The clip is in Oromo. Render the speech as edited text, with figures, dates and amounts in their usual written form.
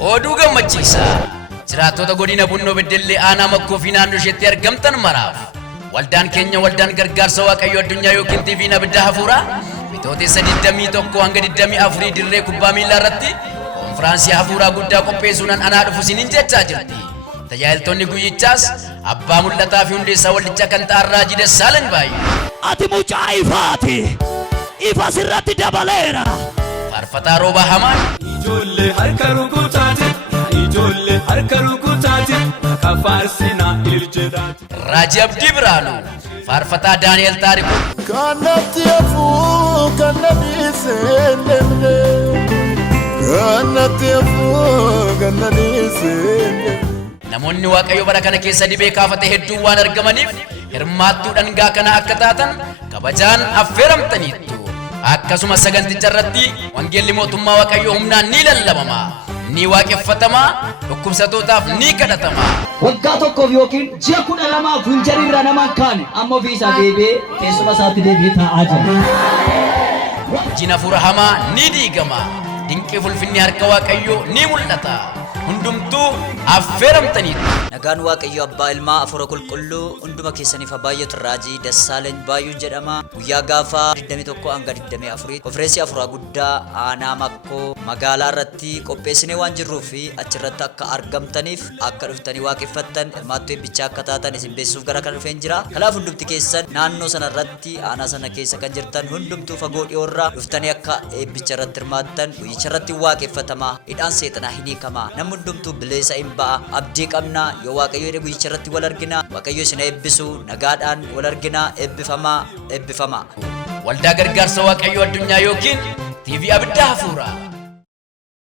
Oduu gammachiisaa jiraattota godina Bunnoo Beddellee aanaa Makkoo fi naannoo isheetti argamtan maraaf waldaan keenya waldaan gargaarsa Waaqayyoo addunyaa yookiin TV'n abidda hafuuraa bitootessa 21 hanga 24 dirree kubbaa miilaa irratti konfiraansii hafuuraa guddaa qopheessuudhaan anaa dhufu isiniin jechaa jirti. Tajaajiltoonni guyyichaas abbaa mul'ataa fi hundeessaa waldicha kan ta'an Raajii Dassaalany Baayyoo. Ati mucaa ifaati ifa sirratti dabaleera. Faarfataa Roobaa Hamaan. Ijoollee harka rukutaati, ijoollee harka rukutaati, kafarsina iljedhaati. Raajii Abdii Biraanuu. Faarfataa Daani'el Taarikuu. Kanatti afuu kannadi seenemne, kanatti afuu kannadi seenemne. Namoonni Waaqayyo bara kana keessa dibee kaafate hedduun waan argamaniif hirmaattuu dhangaa kana akka taatan kabajaan affeeramtaniittu. Akkasuma saganticha irratti wangeelli mootummaa Waaqayyoo humnaan ni lallabama, ni waaqeffatama, dhukkubsatootaaf ni kadhatama. Waggaa tokkoof yookiin ji'a 12 Funjarii irraa namaan kaane amma ofii isaa deebi'ee teessuma isaatti deebi'ee taa'aa jira. Jina hafuura hamaa ni diigama, dinqii fulfinni harka Waaqayyoo ni mul'ata. Hundumtuu affeeramtaniitu. Nagaan Waaqayyo Abbaa Ilmaa Afuura Qulqulluu hunduma keessaniif baay'atu. Raajii Dassaalany Baayyoo jedhama. Guyyaa gaafa 21 hanga 24 konfiraansii hafuuraa guddaa aanaa Makkoo magaalaa irratti qopheessinee waan jirruuf achirratti akka argamtaniif akka dhuftanii waaqeffattan hirmaattuu eebbichaa akka taatan isin beeksisuuf gara kana dhufeen jira. Kanaaf hundumti keessan naannoo sana irratti aanaa sana keessa kan jirtan hundumtuu fagoo dhiyoorraa dhuftanii akka eebbicha irratti hirmaattan guyyicha irratti waaqeffatama. Hidhaan seexanaa hin hiikama. Hundumtuu bilisa hin ba'a. Abdii qabna. Yoo Waaqayyo guyyicha irratti wal argina. Waaqayyo isin eebbisu. Nagaadhaan wal argina. Eebbifama. Waldaa gargaarsa Waaqayyoo addunyaa yookiin TV abidda hafuuraa.